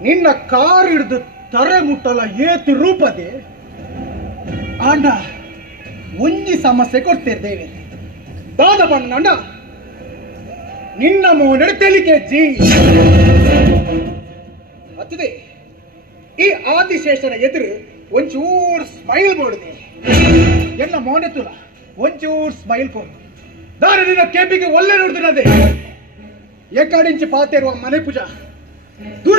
ನಿನ್ನ ಕಾರ್ ಹಿಡಿದು ತರೆ ಮುಟ್ಟಲ ಏತು ರೂಪದೆ ಅಣ್ಣ ಒಂಜಿ ಸಮಸ್ಯೆ ಕೊಡ್ತಿದ್ದೇವೆ ದಾದ ಬಣ್ಣ ನಿನ್ನ ಮೋನೆ ತೆಲಿಕೆ ಜಿ ಅತ್ತದೆ ಈ ಆದಿಶೇಷನ ಎದುರು ಒಂಚೂರು ಸ್ಮೈಲ್ ಕೊಡಿದೆ ಎಲ್ಲ ಮೋನೆ ತುಲ ಒಂಚೂರು ಸ್ಮೈಲ್ ಕೊಡು ದಾರ ನಿನ್ನ ಕೇಪಿಗೆ ಒಳ್ಳೆ ನೋಡ್ತಿನದೆ ಏಕಾಡಿಂಚಿ ಪಾತೆ ಇರುವ ಮನೆ ಪೂಜಾ